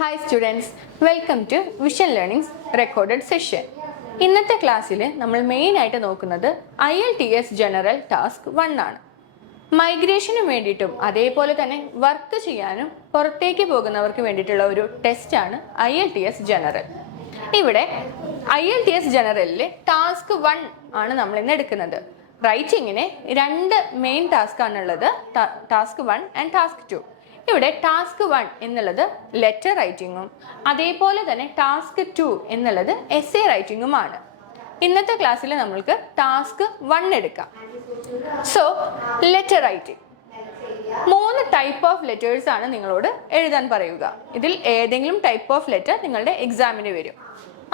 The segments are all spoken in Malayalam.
Hi students, welcome to Vision Learning's recorded session. ഇന്നത്തെ ക്ലാസ്സിൽ നമ്മൾ മെയിൻ ആയിട്ട് നോക്കുന്നത് IELTS ജനറൽ ടാസ്ക് 1 ആണ്. മൈഗ്രേഷന് വേണ്ടിയിട്ടും അതേപോലെ തന്നെ വർക്ക് ചെയ്യാനും പുറത്തേക്ക് പോകുന്നവർക്ക് വേണ്ടിയിട്ടുള്ള ഒരു ടെസ്റ്റ് ആണ് IELTS ജനറൽ. ഇവിടെ IELTS ജനറലിലെ ടാസ്ക് 1 ആണ് നമ്മൾ ഇന്ന് എടുക്കുന്നത്. റൈറ്റിങ്ങിന് രണ്ട് മെയിൻ ടാസ്ക് ആണുള്ളത്, ടാസ്ക് 1 ആൻഡ് ടാസ്ക് 2. ഇവിടെ ടാസ്ക് 1 എന്നുള്ളത് ലെറ്റർ റൈറ്റിങ്ങും അതേപോലെ തന്നെ ടാസ്ക് 2 എന്നുള്ളത് എസ്സേ റൈറ്റിങ്ങുമാണ്. ഇന്നത്തെ ക്ലാസ്സിൽ നമ്മൾക്ക് ടാസ്ക് 1 എടുക്കാം. So letter writing 3 type of letters ആണ് നിങ്ങളോട് എഴുതാൻ പറയുക. ഇതിൽ ഏതെങ്കിലും ടൈപ്പ് ഓഫ് ലെറ്റർ നിങ്ങളുടെ എക്സാമിന് വരും.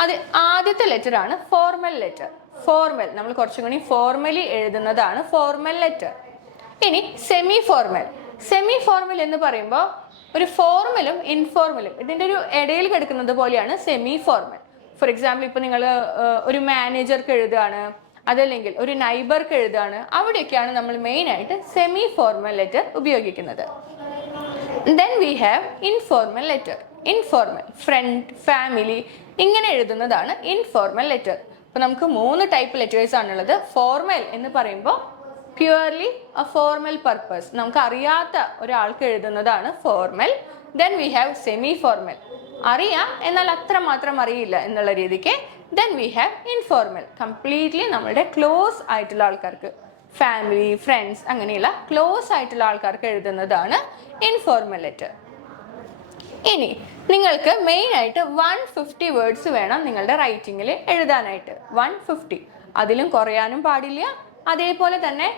അത് ആദ്യത്തെ ലെറ്റർ ആണ് ഫോർമൽ ലെറ്റർ. ഫോർമൽ നമ്മൾ കുറച്ചും കൂടി ഫോർമലി എഴുതുന്നതാണ് ഫോർമൽ ലെറ്റർ. ഇനി സെമി ഫോർമൽ. സെമി ഫോർമൽ എന്ന് പറയുമ്പോൾ ഒരു ഫോർമലും ഇൻഫോർമലും ഇതിൻ്റെ ഒരു ഇടയിൽ കിടക്കുന്നത് പോലെയാണ് സെമി ഫോർമൽ. ഫോർ എക്സാമ്പിൾ ഇപ്പോൾ നിങ്ങൾ ഒരു മാനേജർക്ക് എഴുതുകയാണ്, അതല്ലെങ്കിൽ ഒരു നൈബർക്ക് എഴുതുകയാണ്, അവിടെയൊക്കെയാണ് നമ്മൾ മെയിനായിട്ട് സെമി ഫോർമൽ ലെറ്റർ ഉപയോഗിക്കുന്നത്. Then we have informal letter. Informal friend, family ഇങ്ങനെ എഴുതുന്നതാണ് ഇൻഫോർമൽ ലെറ്റർ. അപ്പോൾ നമുക്ക് 3 ടൈപ്പ് ലെറ്റേഴ്സ് ആണുള്ളത്. ഫോർമൽ എന്ന് പറയുമ്പോൾ പ്യുവർലി എ ഫോർമൽ പർപ്പസ്, നമുക്ക് അറിയാത്ത ഒരാൾക്ക് എഴുതുന്നതാണ് formal. Then we have semi formal, അറിയാം എന്നാൽ അത്ര മാത്രം അറിയില്ല എന്നുള്ള രീതിക്ക്. Then we have informal, completely നമ്മളുടെ ക്ലോസ് ആയിട്ടുള്ള ആൾക്കാർക്ക്, ഫാമിലി, ഫ്രണ്ട്സ് അങ്ങനെയുള്ള ക്ലോസ് ആയിട്ടുള്ള ആൾക്കാർക്ക് എഴുതുന്നതാണ് ഇൻഫോർമൽ ലെറ്റർ. ഇനി നിങ്ങൾക്ക് മെയിൻ ആയിട്ട് 150 വേർഡ്സ് വേണം നിങ്ങളുടെ റൈറ്റിങ്ങിൽ എഴുതാനായിട്ട്. 150, അതിലും കുറയാനും പാടില്ല, അതേപോലെ തന്നെ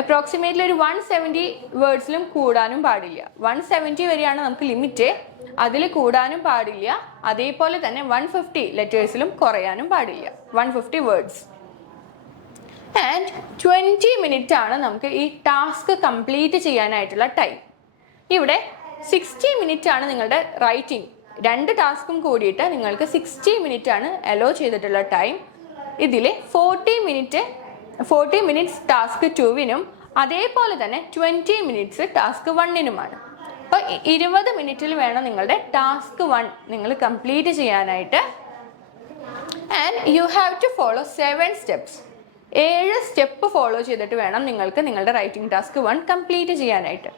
അപ്രോക്സിമേറ്റ്ലി ഒരു 170 വേർഡ്സിലും കൂടാനും പാടില്ല. 170 വരെയാണ് നമുക്ക് ലിമിറ്റ്, അതിൽ കൂടാനും പാടില്ല. അതേപോലെ തന്നെ 150 ലെറ്റേഴ്സിലും കുറയാനും പാടില്ല. 150 വേർഡ്സ് ആൻഡ് 20 മിനിറ്റ് ആണ് നമുക്ക് ഈ ടാസ്ക് കംപ്ലീറ്റ് ചെയ്യാനായിട്ടുള്ള ടൈം. ഇവിടെ 60 മിനിറ്റ് ആണ് നിങ്ങളുടെ റൈറ്റിംഗ്. 2 ടാസ്കും കൂടിയിട്ട് നിങ്ങൾക്ക് 60 മിനിറ്റ് ആണ് അലോ ചെയ്തിട്ടുള്ള ടൈം. ഇതിൽ 40 മിനിറ്റ്സ് ടാസ്ക് 2വിനും അതേപോലെ തന്നെ 20 മിനിറ്റ്സ് ടാസ്ക് 1നുമാണ്. അപ്പോൾ 20 മിനിറ്റിൽ വേണം നിങ്ങളുടെ ടാസ്ക് 1 നിങ്ങൾ കംപ്ലീറ്റ് ചെയ്യാനായിട്ട്. And you have to follow 7 steps. 7 step follow ചെയ്തിട്ട് വേണം നിങ്ങൾക്ക് നിങ്ങളുടെ റൈറ്റിംഗ് ടാസ്ക് 1 കംപ്ലീറ്റ് ചെയ്യാനായിട്ട്.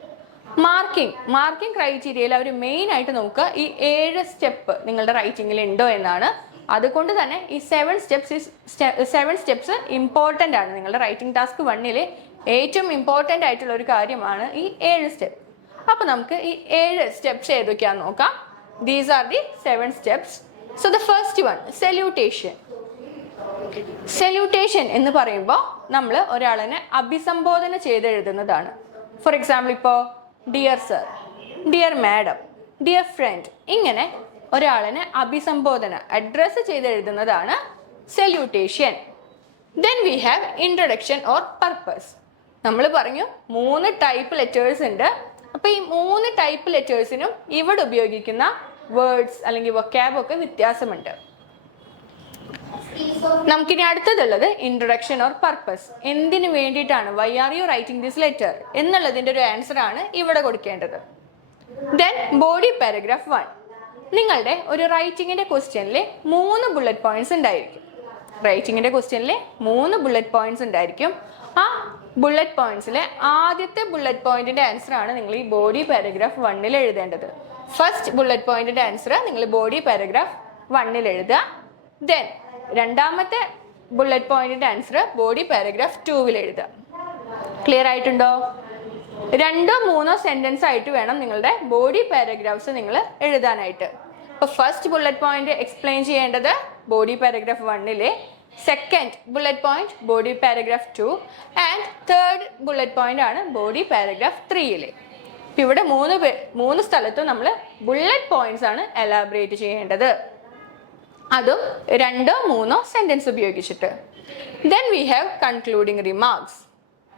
മാർക്കിംഗ് ക്രൈറ്റീരിയയിൽ അവർ മെയിൻ ആയിട്ട് നോക്കുക ഈ 7 സ്റ്റെപ്പ് നിങ്ങളുടെ റൈറ്റിംഗിൽ ഉണ്ടോ എന്നാണ്. അതുകൊണ്ട് തന്നെ ഈ 7 സ്റ്റെപ്സ് ഇമ്പോർട്ടൻ്റ് ആണ്. നിങ്ങളുടെ റൈറ്റിംഗ് ടാസ്ക് 1ൽ ഏറ്റവും ഇമ്പോർട്ടൻ്റ് ആയിട്ടുള്ള ഒരു കാര്യമാണ് ഈ 7 സ്റ്റെപ്പ്. അപ്പോൾ നമുക്ക് ഈ 7 സ്റ്റെപ്സ് ഏതൊക്കെയാണെന്ന് നോക്കാം. These are the 7 steps. So the first one, salutation. Salutation എന്ന് പറയുമ്പോൾ നമ്മൾ ഒരാളിനെ അഭിസംബോധന ചെയ്ത് എഴുതുന്നതാണ്. ഫോർ എക്സാമ്പിൾ ഇപ്പോൾ dear sir, dear madam, dear friend, ഇങ്ങനെ ഒരാളിനെ അഭിസംബോധന അഡ്രസ്സ് ചെയ്ത് എഴുതുന്നതാണ് salutation. Then we have introduction or purpose. നമ്മൾ പറഞ്ഞു 3 ടൈപ്പ് ലെറ്റേഴ്സ് ഉണ്ട്. അപ്പോൾ ഈ 3 ടൈപ്പ് ലെറ്റേഴ്സിനും ഇവിടെ ഉപയോഗിക്കുന്ന വേർഡ്സ് അല്ലെങ്കിൽ വൊക്കാബ് ഒക്കെ വ്യത്യാസമുണ്ട്. നമുക്കിനി അടുത്തതുള്ളത് ഇൻട്രൊഡക്ഷൻ ഓർ പർപ്പസ്. എന്തിനു വേണ്ടിയിട്ടാണ്, why are you writing this letter എന്നുള്ളതിൻ്റെ ഒരു ആൻസർ ആണ് ഇവിടെ കൊടുക്കേണ്ടത്. Then body paragraph 1. നിങ്ങളുടെ ഒരു റൈറ്റിങ്ങിൻ്റെ ക്വസ്റ്റ്യനിൽ 3 ബുള്ളറ്റ് പോയിന്റ്സ് ഉണ്ടായിരിക്കും. റൈറ്റിങ്ങിൻ്റെ ക്വസ്റ്റ്യനിൽ 3 ബുള്ളറ്റ് പോയിന്റ്സ് ഉണ്ടായിരിക്കും. ആ ബുള്ളറ്റ് പോയിന്റ്സിലെ ആദ്യത്തെ ബുള്ളറ്റ് പോയിന്റിന്റെ ആൻസർ ആണ് നിങ്ങൾ ഈ ബോഡി പാരഗ്രാഫ് 1ൽ എഴുതേണ്ടത്. ഫസ്റ്റ് ബുള്ളറ്റ് പോയിന്റിന്റെ ആൻസർ നിങ്ങൾ ബോഡി പാരഗ്രാഫ് 1ൽ എഴുതുക. ദെൻ രണ്ടാമത്തെ ബുള്ളറ്റ് പോയിന്റിന്റെ ആൻസർ ബോഡി പാരഗ്രാഫ് 2വിൽ എഴുതുക. ക്ലിയർ ആയിട്ടുണ്ടോ? 2-3 സെന്റൻസ് ആയിട്ട് വേണം നിങ്ങളുടെ ബോഡി പാരഗ്രാഫ്സ് നിങ്ങൾ എഴുതാനായിട്ട്. ഇപ്പോൾ ഫസ്റ്റ് ബുള്ളറ്റ് പോയിന്റ് എക്സ്പ്ലെയിൻ ചെയ്യേണ്ടത് ബോഡി പാരഗ്രാഫ് 1ലെ, second bullet point body paragraph 2 and third bullet point ആണ് ബോഡി പാരഗ്രാഫ് 3ലെ. ഇപ്പം ഇവിടെ 3 സ്ഥലത്തും നമ്മൾ ബുള്ളറ്റ് പോയിന്റ്സ് ആണ് എലാബറേറ്റ് ചെയ്യേണ്ടത്, അതും 2-3 സെന്റൻസ് ഉപയോഗിച്ചിട്ട്. Then we have concluding remarks.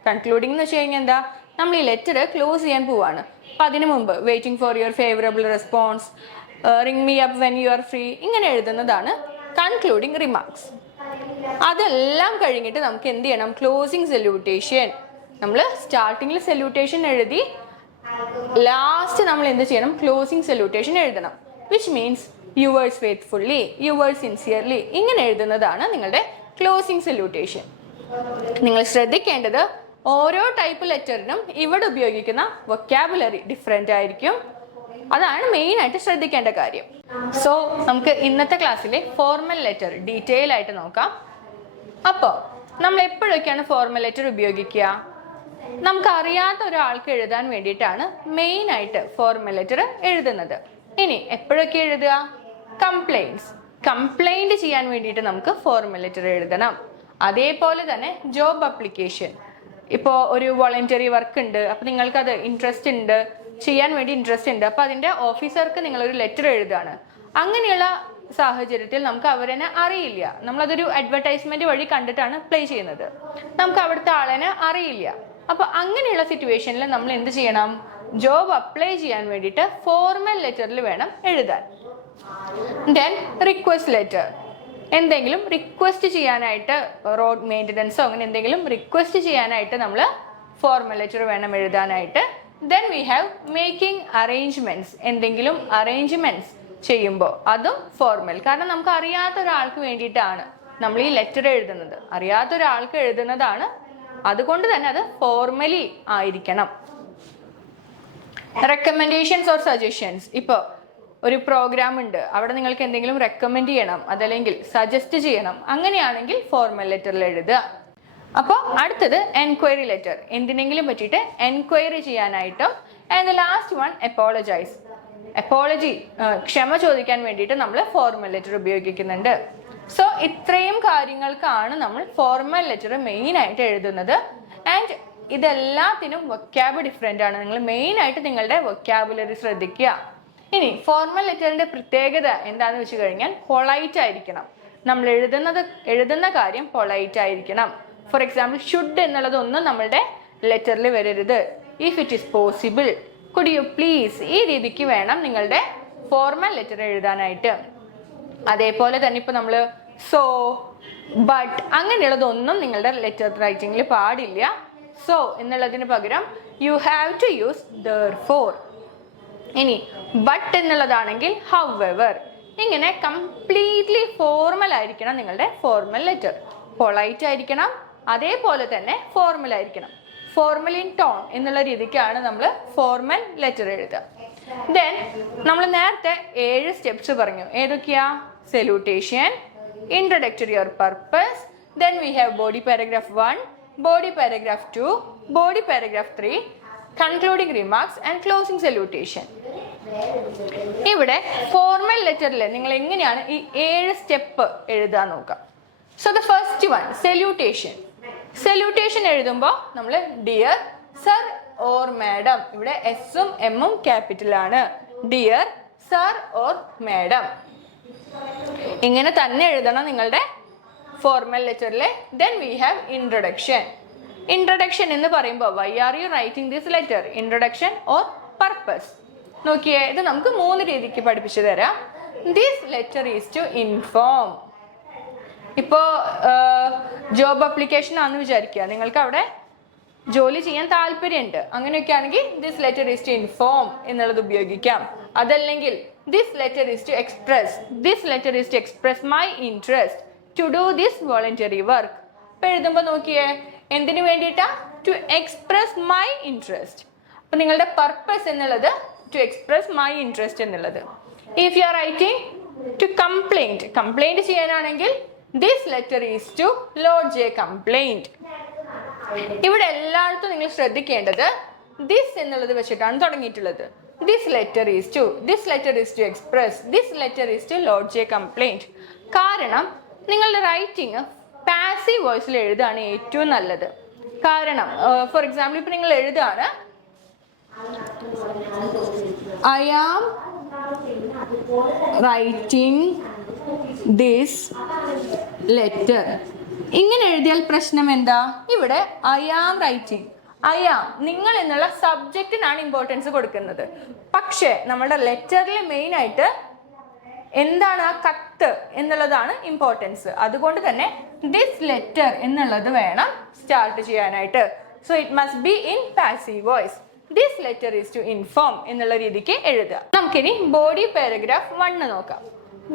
Concluding എന്ന് വെച്ച് കഴിഞ്ഞാൽ എന്താ, നമ്മൾ ഈ ലെറ്റർ ക്ലോസ് ചെയ്യാൻ പോവാണ്. അപ്പം അതിനു മുമ്പ് waiting for your favourable response, ring me up when you are free, ഇങ്ങനെ എഴുതുന്നതാണ് കൺക്ലൂഡിങ് റിമാർക്സ്. അതെല്ലാം കഴിഞ്ഞിട്ട് നമുക്ക് എന്ത് ചെയ്യണം, ക്ലോസിങ് സല്യൂട്ടേഷൻ. നമ്മൾ സ്റ്റാർട്ടിങ്ങിൽ സല്യൂട്ടേഷൻ എഴുതി ലാസ്റ്റ് നമ്മൾ എന്ത് ചെയ്യണം, ക്ലോസിങ് സല്യൂട്ടേഷൻ എഴുതണം. Which means yours faithfully, yours sincerely, ഇങ്ങനെ എഴുതുന്നതാണ് നിങ്ങളുടെ ക്ലോസിംഗ് സല്യൂട്ടേഷൻ. നിങ്ങൾ ശ്രദ്ധിക്കേണ്ടത് ഓരോ ടൈപ്പ് ലെറ്ററിനും ഇവിടെ ഉപയോഗിക്കുന്ന വൊക്കാബുലറി ഡിഫറെൻ്റ് ആയിരിക്കും. അതാണ് മെയിൻ ആയിട്ട് ശ്രദ്ധിക്കേണ്ട കാര്യം. സോ നമുക്ക് ഇന്നത്തെ ക്ലാസ്സിലെ ഫോർമൽ ലെറ്റർ ഡീറ്റെയിൽ ആയിട്ട് നോക്കാം. അപ്പോൾ നമ്മൾ എപ്പോഴൊക്കെയാണ് ഫോർമൽ ലെറ്റർ ഉപയോഗിക്കുക? നമുക്ക് അറിയാത്ത ഒരാൾക്ക് എഴുതാൻ വേണ്ടിയിട്ടാണ് മെയിൻ ആയിട്ട് ഫോർമൽ ലെറ്റർ എഴുതുന്നത്. ഇനി എപ്പോഴൊക്കെ എഴുതുക? കംപ്ലൈൻറ്റ് ചെയ്യാൻ വേണ്ടിയിട്ട് നമുക്ക് ഫോർമൽ ലെറ്റർ എഴുതണം. അതേപോലെ തന്നെ ജോബ് അപ്ലിക്കേഷൻ, ഇപ്പോൾ ഒരു വോളണ്ടറി വർക്ക് ഉണ്ട്, അപ്പോൾ നിങ്ങൾക്കത് ഇൻട്രസ്റ്റ് ഉണ്ട്, ചെയ്യാൻ വേണ്ടി ഇൻട്രസ്റ്റ് ഉണ്ട്, അപ്പോൾ അതിൻ്റെ ഓഫീസർക്ക് നിങ്ങളൊരു ലെറ്റർ എഴുതാണ്. അങ്ങനെയുള്ള സാഹചര്യത്തിൽ നമുക്ക് അവരെ അറിയില്ല, നമ്മളതൊരു അഡ്വർടൈസ്മെന്റ് വഴി കണ്ടിട്ടാണ് പ്ലേ ചെയ്യുന്നത്, നമുക്ക് അവിടുത്തെ ആളെ അറിയില്ല. അപ്പോൾ അങ്ങനെയുള്ള സിറ്റുവേഷനിൽ നമ്മൾ എന്ത് ചെയ്യണം? ജോബ് അപ്ലൈ ചെയ്യാൻ വേണ്ടിയിട്ട് ഫോർമൽ ലെറ്ററിൽ വേണം എഴുതാൻ. ദെൻ റിക്വസ്റ്റ് ലെറ്റർ, എന്തെങ്കിലും റിക്വസ്റ്റ് ചെയ്യാനായിട്ട്, റോഡ് മെയിൻ്റനൻസോ അങ്ങനെ എന്തെങ്കിലും റിക്വസ്റ്റ് ചെയ്യാനായിട്ട് നമ്മൾ ഫോർമൽ ലെറ്റർ വേണം എഴുതാനായിട്ട്. Then we have making arrangements, എന്തെങ്കിലും അറേഞ്ച്മെന്റ്സ് ചെയ്യുമ്പോൾ അതും ഫോർമൽ. കാരണം നമുക്ക് അറിയാത്ത ഒരാൾക്ക് വേണ്ടിയിട്ടാണ് നമ്മൾ ഈ ലെറ്റർ എഴുതുന്നത്, അറിയാത്ത ഒരാൾക്ക് എഴുതുന്നതാണ്, അതുകൊണ്ട് തന്നെ അത് ഫോർമലി ആയിരിക്കണം. റെക്കമെൻഡേഷൻസ് ഓർ സജഷൻസ്, ഇപ്പോൾ ഒരു പ്രോഗ്രാം ഉണ്ട്, അവിടെ നിങ്ങൾക്ക് എന്തെങ്കിലും റെക്കമെൻഡ് ചെയ്യണം, അതല്ലെങ്കിൽ സജസ്റ്റ് ചെയ്യണം, അങ്ങനെയാണെങ്കിൽ ഫോർമൽ ലെറ്ററിൽ എഴുതുക. അപ്പോൾ അടുത്തത് എൻക്വയറി ലെറ്റർ, എന്തിനെങ്കിലും പറ്റിയിട്ട് എൻക്വയറി ചെയ്യാനായിട്ടും. And last one apologise, apology, ക്ഷമ ചോദിക്കാൻ വേണ്ടിയിട്ട് നമ്മൾ ഫോർമൽ ലെറ്റർ ഉപയോഗിക്കുന്നുണ്ട്. സോ ഇത്രയും കാര്യങ്ങൾക്കാണ് നമ്മൾ ഫോർമൽ ലെറ്റർ മെയിൻ ആയിട്ട് എഴുതുന്നത്. ആൻഡ് ഇതെല്ലാത്തിനും വൊക്കാബ് ഡിഫറെൻ്റ് ആണ്. നിങ്ങൾ മെയിൻ ആയിട്ട് നിങ്ങളുടെ വൊക്കാബുലറി ശ്രദ്ധിക്കുക. ഇനി ഫോർമൽ ലെറ്ററിന്റെ പ്രത്യേകത എന്താണെന്ന് വെച്ച് കഴിഞ്ഞാൽ പൊളൈറ്റ് ആയിരിക്കണം. നമ്മൾ എഴുതുന്ന കാര്യം പൊളൈറ്റ് ആയിരിക്കണം. ഫോർ എക്സാമ്പിൾ ഷുഡ് എന്നുള്ളതൊന്നും നമ്മളുടെ ലെറ്ററിൽ വരരുത്. If it is possible, could you please, ഈ രീതിക്ക് വേണം നിങ്ങളുടെ ഫോർമൽ ലെറ്റർ എഴുതാനായിട്ട്. അതേപോലെ തന്നെ ഇപ്പോൾ നമ്മൾ സോ, ബട്ട് അങ്ങനെയുള്ളതൊന്നും നിങ്ങളുടെ ലെറ്റർ റൈറ്റിംഗിൽ പാടില്ല. സോ എന്നുള്ളതിന് പകരം you have to use therefore. ഇനി ബട്ട് എന്നുള്ളതാണെങ്കിൽ ഹൗവെവർ. ഇങ്ങനെ കംപ്ലീറ്റ്ലി ഫോർമൽ ആയിരിക്കണം നിങ്ങളുടെ ഫോർമൽ ലെറ്റർ. പൊളൈറ്റ് ആയിരിക്കണം, അതേപോലെ തന്നെ ഫോർമൽ ആയിരിക്കണം. ഫോർമൽ ഇൻ ടോൺ എന്നുള്ള രീതിക്കാണ് നമ്മൾ ഫോർമൽ ലെറ്റർ എഴുതുക. ദെൻ നമ്മൾ നേരത്തെ 7 സ്റ്റെപ്സ് പറഞ്ഞു. ഏതൊക്കെയാ? Salutation, introductory or purpose, then we have body paragraph 1, body paragraph 2, body paragraph 3, concluding remarks and closing salutation. ഇവിടെ ഫോർമൽ ലെറ്ററിൽ നിങ്ങൾ എങ്ങനെയാണ് ഈ 7 സ്റ്റെപ്പ് എഴുതാൻ നോക്കാം. So the first one, salutation. Salutation എഴുതുമ്പോൾ നമ്മൾ ഡിയർ സർ ഓർ മാഡം, ഇവിടെ എസും എമ്മും ക്യാപിറ്റലാണ്. ഡിയർ സർ ഓർ മാഡം, ഇങ്ങനെ തന്നെ എഴുതണം നിങ്ങളുടെ ഫോർമൽ ലെറ്ററിൽ. Then we have introduction. Introduction എന്ന് പറയുമ്പോൾ why are you writing this letter, introduction or purpose. നോക്കിയേ, ഇത് നമുക്ക് 3 രീതിക്ക് പഠിപ്പിച്ചു തരാം. This letter is to inform. ഇപ്പോൾ ജോബ് അപ്ലിക്കേഷൻ ആണെന്ന് വിചാരിക്കുക, നിങ്ങൾക്ക് അവിടെ ജോലി ചെയ്യാൻ താല്പര്യമുണ്ട്, അങ്ങനെയൊക്കെ ആണെങ്കിൽ this letter is to inform എന്നുള്ളത് ഉപയോഗിക്കാം. അതല്ലെങ്കിൽ this letter is to express, this letter is to express my interest to do this voluntary work. ഇപ്പം എഴുതുമ്പോൾ നോക്കിയേ, എന്തിനു വേണ്ടിയിട്ടാ? To express my interest. അപ്പം നിങ്ങളുടെ പർപ്പസ് എന്നുള്ളത് ടു എക്സ്പ്രസ് മൈ ഇൻട്രസ്റ്റ് എന്നുള്ളത്. If you are writing to complaint ചെയ്യാനാണെങ്കിൽ this letter is to lodge a complaint. ഇവിടെ എല്ലായിടത്തും നിങ്ങൾ ശ്രദ്ധിക്കേണ്ടത് ദിസ് എന്നുള്ളത് വെച്ചിട്ടാണ് തുടങ്ങിയിട്ടുള്ളത്. This letter is to express, this letter is to lodge a complaint. കാരണം നിങ്ങളുടെ റൈറ്റിംഗ് പാസീവ് വോയിസിൽ എഴുതാണ് ഏറ്റവും നല്ലത്. കാരണം ഫോർ എക്സാമ്പിൾ ഇപ്പം നിങ്ങൾ എഴുതാണ് I am writing this letter, ഇങ്ങനെ എഴുതിയാൽ പ്രശ്നം എന്താ? ഇവിടെ I am writing, I am, നിങ്ങൾ എന്നുള്ള സബ്ജക്റ്റിനാണ് ഇമ്പോർട്ടൻസ് കൊടുക്കുന്നത്. പക്ഷേ നമ്മുടെ ലെറ്ററിൽ മെയിൻ ആയിട്ട് എന്താണ്? ആ കത്ത് എന്നുള്ളതാണ് ഇമ്പോർട്ടൻസ്. അതുകൊണ്ട് തന്നെ ദിസ് ലെറ്റർ എന്നുള്ളത് വേണം സ്റ്റാർട്ട് ചെയ്യാനായിട്ട്. So it must be in passive voice. This letter is to inform എന്നുള്ള രീതിക്ക് എഴുതുക. നമുക്കിനി ബോഡി പാരഗ്രാഫ് 1 നോക്കാം.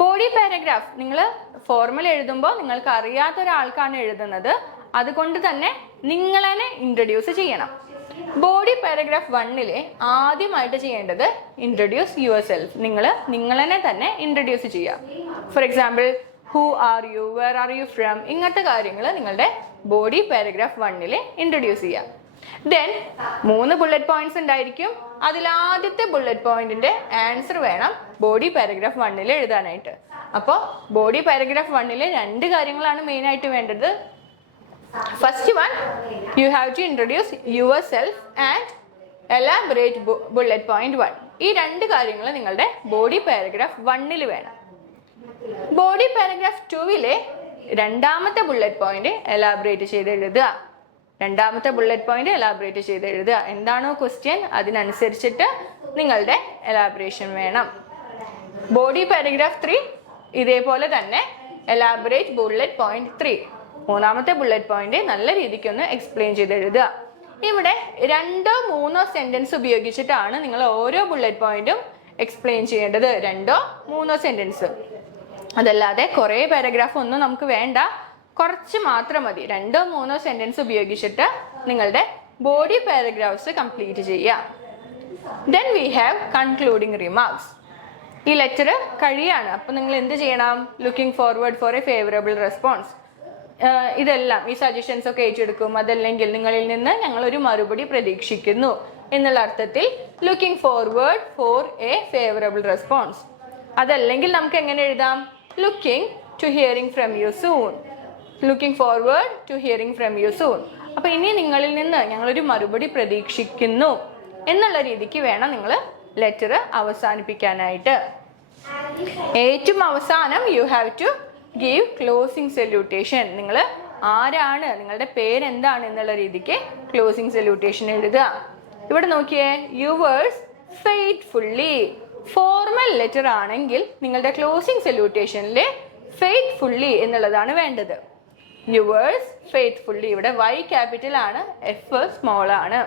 ബോഡി പാരഗ്രാഫ് നിങ്ങൾ ഫോർമൽ എഴുതുമ്പോൾ നിങ്ങൾക്ക് അറിയാത്ത ഒരാൾക്കാണ് എഴുതുന്നത്, അതുകൊണ്ട് തന്നെ നിങ്ങൾ തന്നെ ഇൻട്രൊഡ്യൂസ് ചെയ്യണം. ബോഡി പാരഗ്രാഫ് 1 ആദ്യമായിട്ട് ചെയ്യേണ്ടത് ഇൻട്രൊഡ്യൂസ് യുവർ സെൽഫ്. നിങ്ങൾ തന്നെ ഇൻട്രൊഡ്യൂസ് ചെയ്യുക. For example, who are you, where are you from, ഇങ്ങനത്തെ കാര്യങ്ങൾ നിങ്ങളുടെ ബോഡി പാരഗ്രാഫ് 1 ഇൻട്രൊഡ്യൂസ് ചെയ്യാം. ദെൻ 3 ബുള്ളറ്റ് പോയിന്റ്സ് ഉണ്ടായിരിക്കും. അതിൽ ആദ്യത്തെ ബുള്ളറ്റ് പോയിന്റിന്റെ ആൻസർ വേണം ബോഡി പാരഗ്രാഫ് 1 എഴുതാനായിട്ട്. അപ്പോൾ ബോഡി പാരഗ്രാഫ് 1 2 കാര്യങ്ങളാണ് മെയിൻ ആയിട്ട് വേണ്ടത്. First one, you have to introduce yourself and elaborate bullet point 1. ഈ 2 കാര്യങ്ങൾ നിങ്ങളുടെ ബോഡി പാരഗ്രാഫ് 1 വേണം. ബോഡി പാരഗ്രാഫ് 2 രണ്ടാമത്തെ ബുള്ളറ്റ് പോയിന്റ് എലാബറേറ്റ് ചെയ്ത് എഴുതുക. രണ്ടാമത്തെ ബുള്ളറ്റ് പോയിന്റ് എലാബറേറ്റ് ചെയ്ത് എഴുതുക. എന്താണോ ക്വസ്റ്റ്യൻ അതിനനുസരിച്ചിട്ട് നിങ്ങളുടെ എലാബറേഷൻ വേണം. ബോഡി പാരഗ്രാഫ് 3 ഇതേപോലെ തന്നെ എലാബറേറ്റ് ബുള്ളറ്റ് പോയിന്റ് 3. മൂന്നാമത്തെ ബുള്ളറ്റ് പോയിന്റ് നല്ല രീതിക്ക് ഒന്ന് എക്സ്പ്ലെയിൻ ചെയ്ത് എഴുതുക. ഇവിടെ 2-3 സെന്റൻസ് ഉപയോഗിച്ചിട്ടാണ് നിങ്ങൾ ഓരോ ബുള്ളറ്റ് പോയിന്റും എക്സ്പ്ലെയിൻ ചെയ്യേണ്ടത്. 2-3 സെന്റൻസ്. അതല്ലാതെ കുറേ പാരഗ്രാഫ് ഒന്നും നമുക്ക് വേണ്ട, കുറച്ച് മാത്രം മതി. 2-3 സെന്റൻസ് ഉപയോഗിച്ചിട്ട് നിങ്ങളുടെ ബോഡി പാരഗ്രാഫ്സ് കംപ്ലീറ്റ് ചെയ്യുക. Then we have concluding remarks. ഈ ലെറ്റർ കഴിയാണ്. അപ്പോൾ നിങ്ങൾ എന്ത് ചെയ്യണം? Looking forward for a favourable response. ഇതെല്ലാം ഈ സജഷൻസ് ഒക്കെ ഏറ്റെടുക്കും. അതല്ലെങ്കിൽ നിങ്ങളിൽ നിന്ന് ഞങ്ങൾ ഒരു മറുപടി പ്രതീക്ഷിക്കുന്നു എന്നുള്ള അർത്ഥത്തിൽ looking forward for a favourable response. അതല്ലെങ്കിൽ നമുക്ക് എങ്ങനെ എഴുതാം? Looking to hearing from you soon. Looking forward to hearing from you soon. അപ്പൊ ഇനി നിങ്ങളിൽ നിന്ന് ഞങ്ങളൊരു മറുപടി പ്രതീക്ഷിക്കുന്നു എന്നുള്ള രീതിക്ക് വേണം നിങ്ങൾ ലെറ്റർ അവസാനിപ്പിക്കാനായിട്ട്. ഏറ്റവും അവസാനം you have to give closing salutation. നിങ്ങൾ ആരാണ്, നിങ്ങളുടെ പേരെന്താണ് എന്നുള്ള രീതിക്ക് ക്ലോസിംഗ് സല്യൂട്ടേഷൻ എഴുതുക. ഇവിടെ നോക്കിയേ, യുവേഴ്സ് ഫെയ്ത്ത്ഫുള്ളി. ഫോർമൽ ലെറ്റർ ആണെങ്കിൽ നിങ്ങളുടെ ക്ലോസിംഗ് സല്യൂട്ടേഷനിൽ ഫെയ്ത്ത്ഫുള്ളി എന്നുള്ളതാണ് വേണ്ടത്. Yours faithfully. ഇവിടെ Y ക്യാപിറ്റൽ ആണ്, F സ്മോൾ ആണ്.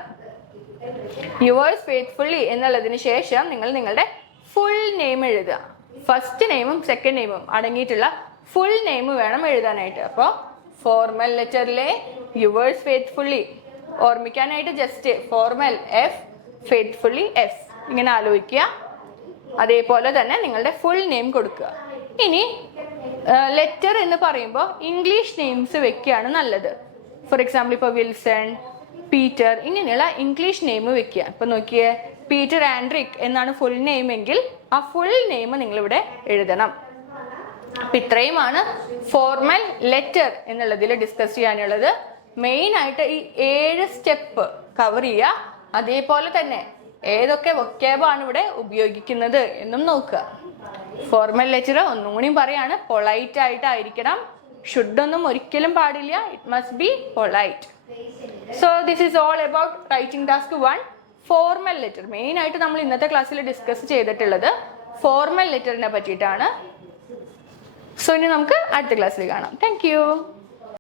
യുവേഴ്സ് ഫെയ്ത്ത്ഫുള്ളി എന്നുള്ളതിന് ശേഷം നിങ്ങൾ നിങ്ങളുടെ ഫുൾ നെയിം എഴുതുക. ഫസ്റ്റ് നെയിമും സെക്കൻഡ് നെയിമും അടങ്ങിയിട്ടുള്ള ഫുൾ നെയിം വേണം എഴുതാനായിട്ട്. അപ്പോൾ ഫോർമൽ ലെറ്ററിലെ യുവേഴ്സ് ഫെയ്ത്ത്ഫുള്ളി ഓർമ്മിക്കാനായിട്ട് just formal F, faithfully F ഇങ്ങനെ ആലോചിക്കുക. അതേപോലെ തന്നെ നിങ്ങളുടെ ഫുൾ നെയിം കൊടുക്കുക. ഇനി ലെറ്റർ എന്ന് പറയുമ്പോൾ ഇംഗ്ലീഷ് നെയിംസ് വെക്കുകയാണ് നല്ലത്. ഫോർ എക്സാമ്പിൾ ഇപ്പോൾ വിൽസൺ, പീറ്റർ ഇങ്ങനെയുള്ള ഇംഗ്ലീഷ് നെയിം വെക്കുക. ഇപ്പൊ നോക്കിയേ, പീറ്റർ ആൻഡ്രിക് എന്നാണ് ഫുൾ നെയിം എങ്കിൽ ആ ഫുൾ നെയിം നിങ്ങളിവിടെ എഴുതണം. അപ്പൊ ഇത്രയുമാണ് ഫോർമൽ ലെറ്റർ എന്നുള്ളതിൽ ഡിസ്കസ് ചെയ്യാനുള്ളത്. മെയിൻ ആയിട്ട് ഈ 7 സ്റ്റെപ്പ് കവർ ചെയ്യുക. അതേപോലെ തന്നെ ഏതൊക്കെ വൊക്കാബാണ് ഇവിടെ ഉപയോഗിക്കുന്നത് എന്നും നോക്കുക. ഫോർമൽ ലെറ്റർ ഒന്നും കൂടി പറയാണ്, പൊളൈറ്റ് ആയിട്ടായിരിക്കണം. ഷുഡ് ഒന്നും ഒരിക്കലും പാടില്ല. It must B polite. So this is all about writing task 1 formal letter. Main ആയിട്ട് നമ്മൾ ഇന്നത്തെ ക്ലാസ്സിൽ ഡിസ്കസ് ചെയ്തിട്ടുള്ളത് ഫോർമൽ ലെറ്ററിനെ പറ്റിയിട്ടാണ്. സോ ഇനി നമുക്ക് അടുത്ത ക്ലാസ്സിൽ കാണാം. Thank you.